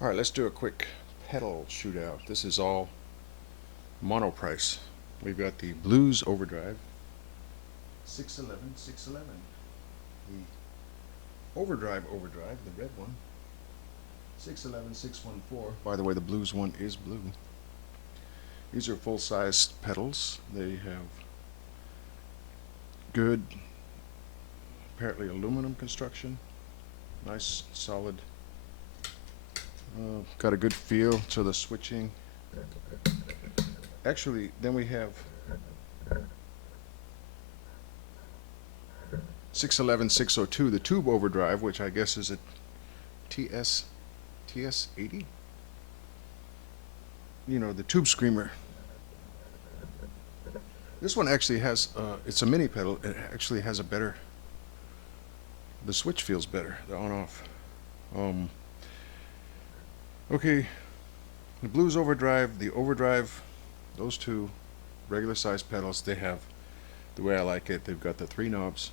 Alright, let's do a quick pedal shootout. This is all Monoprice. We've got the Blues Overdrive 611. The Overdrive, the red one, 611. By the way, the Blues one is blue. These are full-size pedals. They have good, apparently aluminum construction. Nice, solid. Got a good feel to the switching. Actually, then we have 602, the Tube Overdrive, which I guess is a TS80. You know, the Tube Screamer. This one actually has, it's a mini pedal. It actually has a better, the switch feels better, the on-off. Okay, the Blues Overdrive, the Overdrive, those two regular size pedals, they have, the way I like it, they've got the 3 knobs,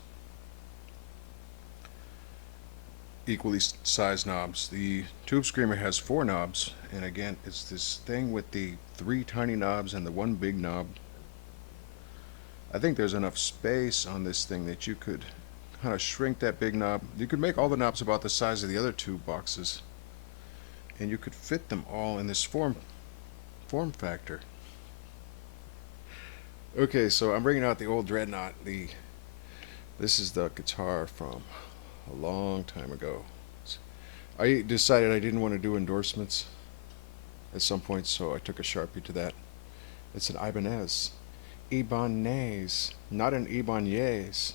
equally sized knobs. The Tube Screamer has 4 knobs, and again, it's this thing with the 3 tiny knobs and the 1 big knob. I think there's enough space on this thing that you could kind of shrink that big knob. You could make all the knobs about the size of the other 2 boxes, and you could fit them all in this form factor. Okay, so I'm bringing out the old Dreadnought. This is the guitar from a long time ago. I decided I didn't want to do endorsements at some point, so I took a Sharpie to that. It's an Ibanez. Ibanez, not an Ibanez.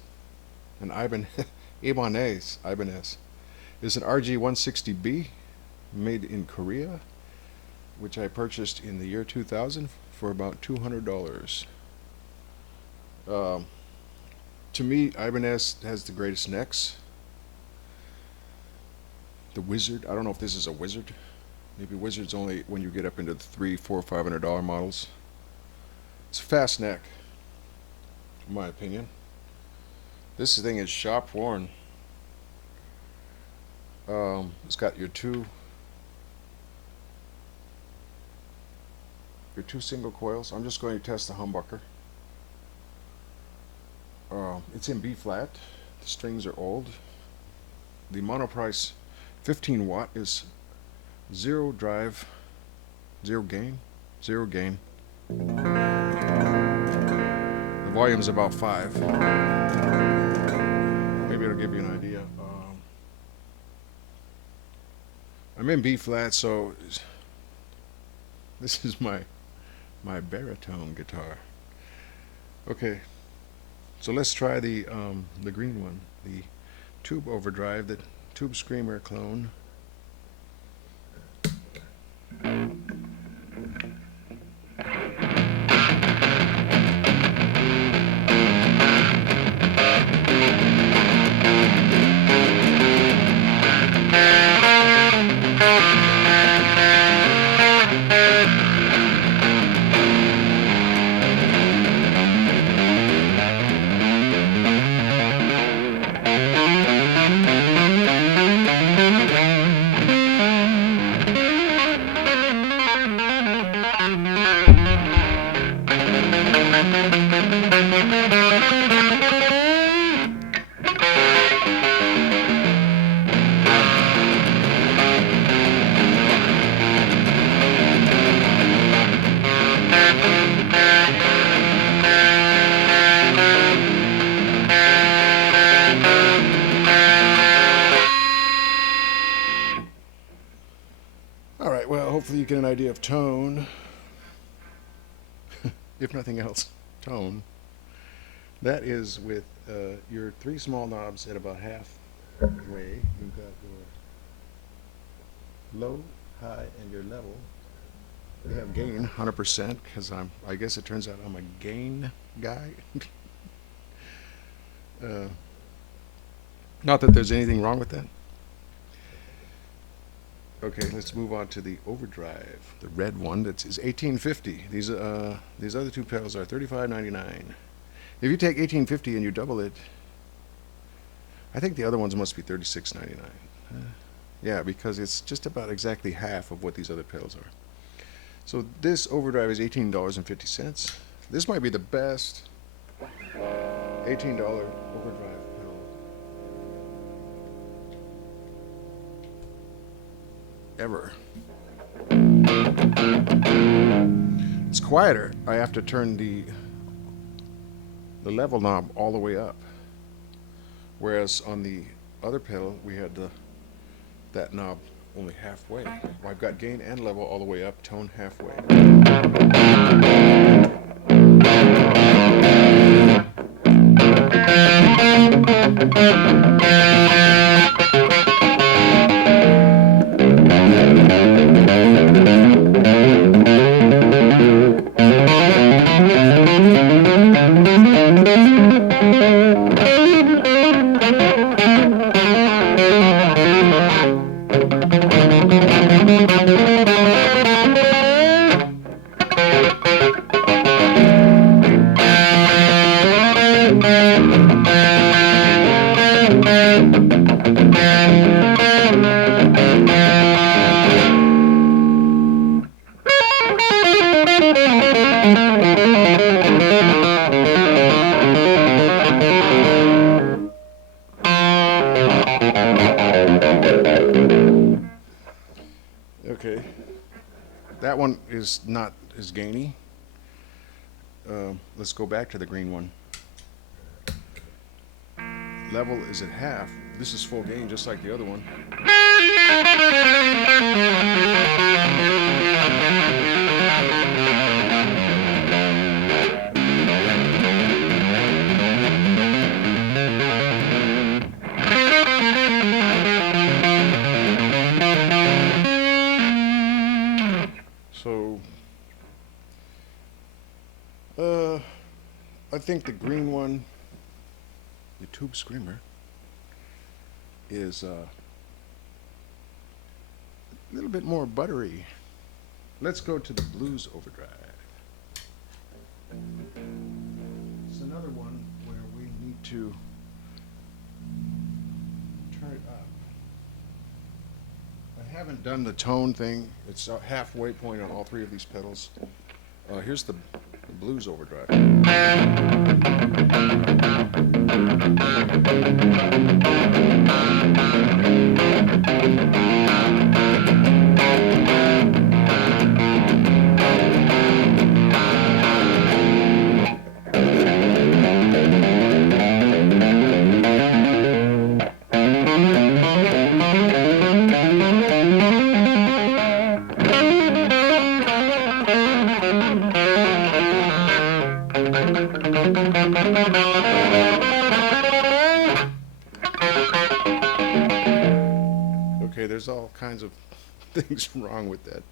An Ibanez. It's an RG160B, made in Korea, which I purchased in the year 2000 for about $200. To me, Ibanez has the greatest necks. The Wizard, I don't know if this is a Wizard. Maybe Wizard's only when you get up into the $300, $400, $500 models. It's a fast neck, in my opinion. This thing is shop worn. It's got your two single coils. I'm just going to test the humbucker. It's in B flat. The strings are old. The Monoprice 15 watt is zero drive, zero gain. The volume's about 5. Maybe it'll give you an idea. I'm in B flat, so this is my baritone guitar. Okay, so let's try the green one, the Tube Overdrive, the Tube Screamer clone. Alright, well, hopefully you get an idea of tone. If nothing else, tone. That is with your 3 small knobs at about halfway. You've got your low, high, and your level. We have gain 100% because I guess it turns out I'm a gain guy. Not that there's anything wrong with that. Okay, let's move on to the Overdrive, the red one. That is $18.50. These other 2 pedals are $35.99. If you take $18.50 and you double it, I think the other ones must be $36.99. Yeah, because it's just about exactly half of what these other pedals are. So this overdrive is $18.50. This might be the best $18 overdrive pedal ever. It's quieter. I have to turn the level knob all the way up, whereas on the other pedal we had that knob only halfway. Well, I've got gain and level all the way up, tone halfway. Okay, that one is not as gainy. Let's go back to the green one. Level is at half. This is full gain, just like the other one. So, I think the green one, the Tube Screamer, is a little bit more buttery. Let's go to the Blues Overdrive. It's another one where we need to turn it up. I haven't done the tone thing. It's a halfway point on all three of these pedals. Here's the Blues Overdrive. Okay, there's all kinds of things wrong with that,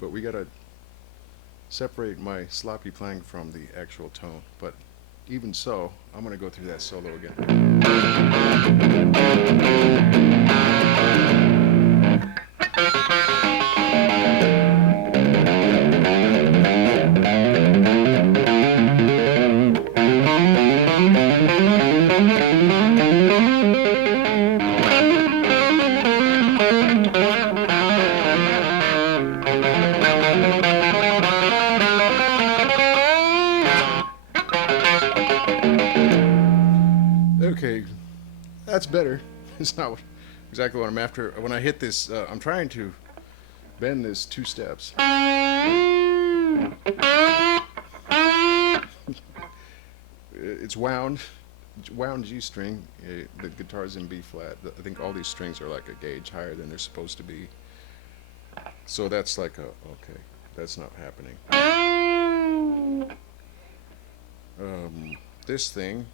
but we gotta separate my sloppy playing from the actual tone. But even so, I'm gonna go through that solo again. Okay, that's better. It's not exactly what I'm after. When I hit this, I'm trying to bend this 2 steps. It's wound G string. The guitar's in B flat. I think all these strings are like a gauge higher than they're supposed to be. So that's like okay, that's not happening. This thing.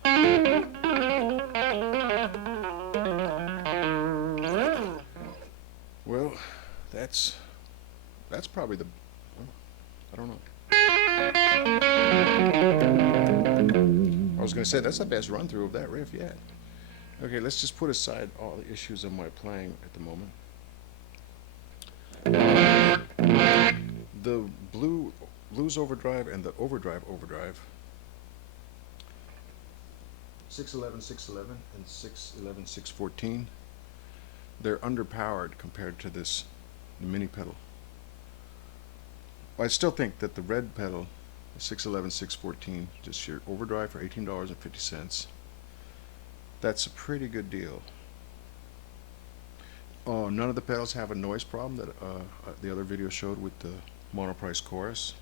Well, that's probably the, I don't know. I was going to say that's the best run through of that riff yet. Okay, let's just put aside all the issues of my playing at the moment. The Blues Overdrive and the Overdrive 611, 611, and 611, 614. they're underpowered compared to this mini pedal. I still think that the red pedal, the 611, 614, just your overdrive for $18.50. That's a pretty good deal. Oh, none of the pedals have a noise problem that the other video showed with the Monoprice chorus.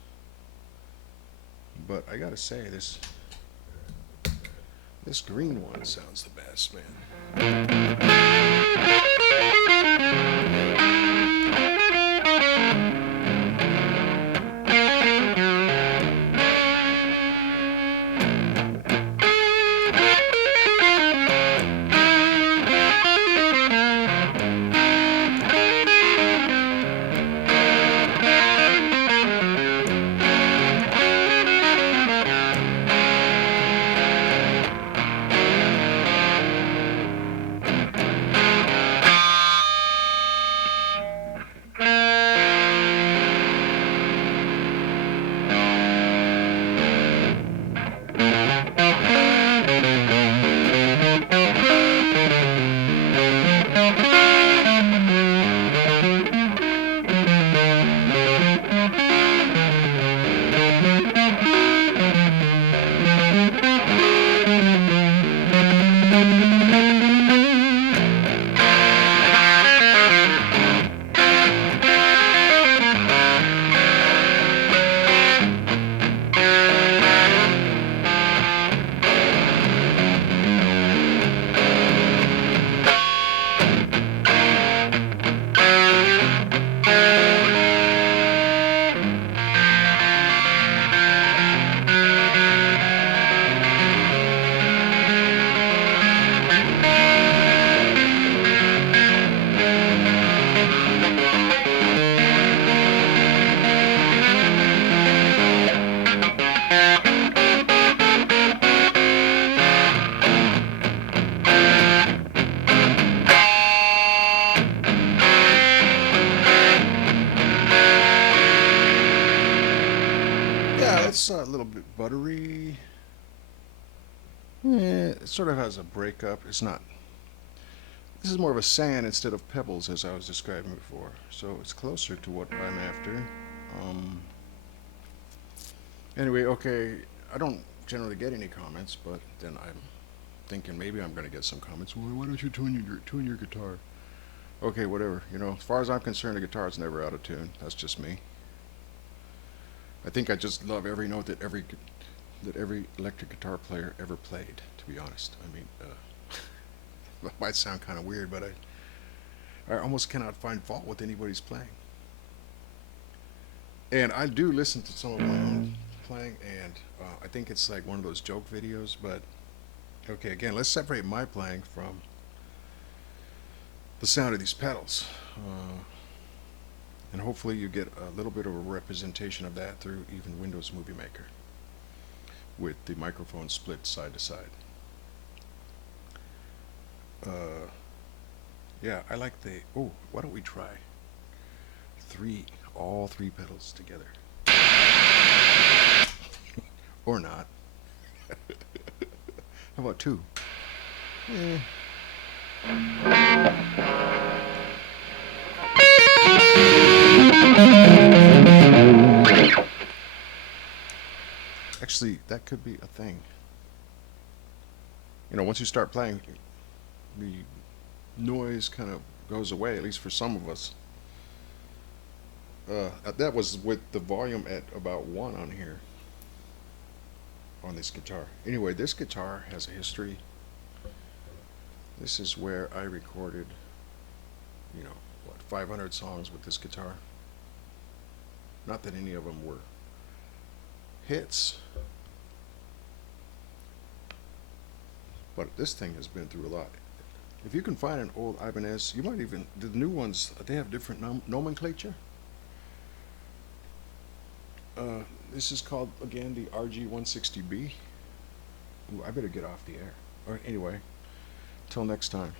But I gotta say, this green one sounds the best, man. Yeah, it's a little bit buttery. It sort of has a breakup. It's not. This is more of a sand instead of pebbles, as I was describing before. So it's closer to what I'm after. Anyway, okay, I don't generally get any comments, but then I'm thinking maybe I'm going to get some comments. Well, why don't you tune your guitar? Okay, whatever. You know, as far as I'm concerned, the guitar is never out of tune. That's just me. I think I just love every note that every electric guitar player ever played. To be honest, I mean, that might sound kind of weird, but I almost cannot find fault with anybody's playing. And I do listen to some of my own playing, and I think it's like one of those joke videos. But okay, again, let's separate my playing from the sound of these pedals. And hopefully you get a little bit of a representation of that through even Windows Movie Maker with the microphone split side to side. Yeah, I like the, oh, why don't we try all three pedals together? Or not. How about two? Eh. Actually, that could be a thing. You know, once you start playing, the noise kind of goes away, at least for some of us. That was with the volume at about 1 on here, on this guitar. Anyway, this guitar has a history. This is where I recorded, you know, what, 500 songs with this guitar. Not that any of them were hits, but this thing has been through a lot. If you can find an old Ibanez, you might even, the new ones, they have different nomenclature. This is called, again, the RG160B. Ooh, I better get off the air. All right, anyway, till next time.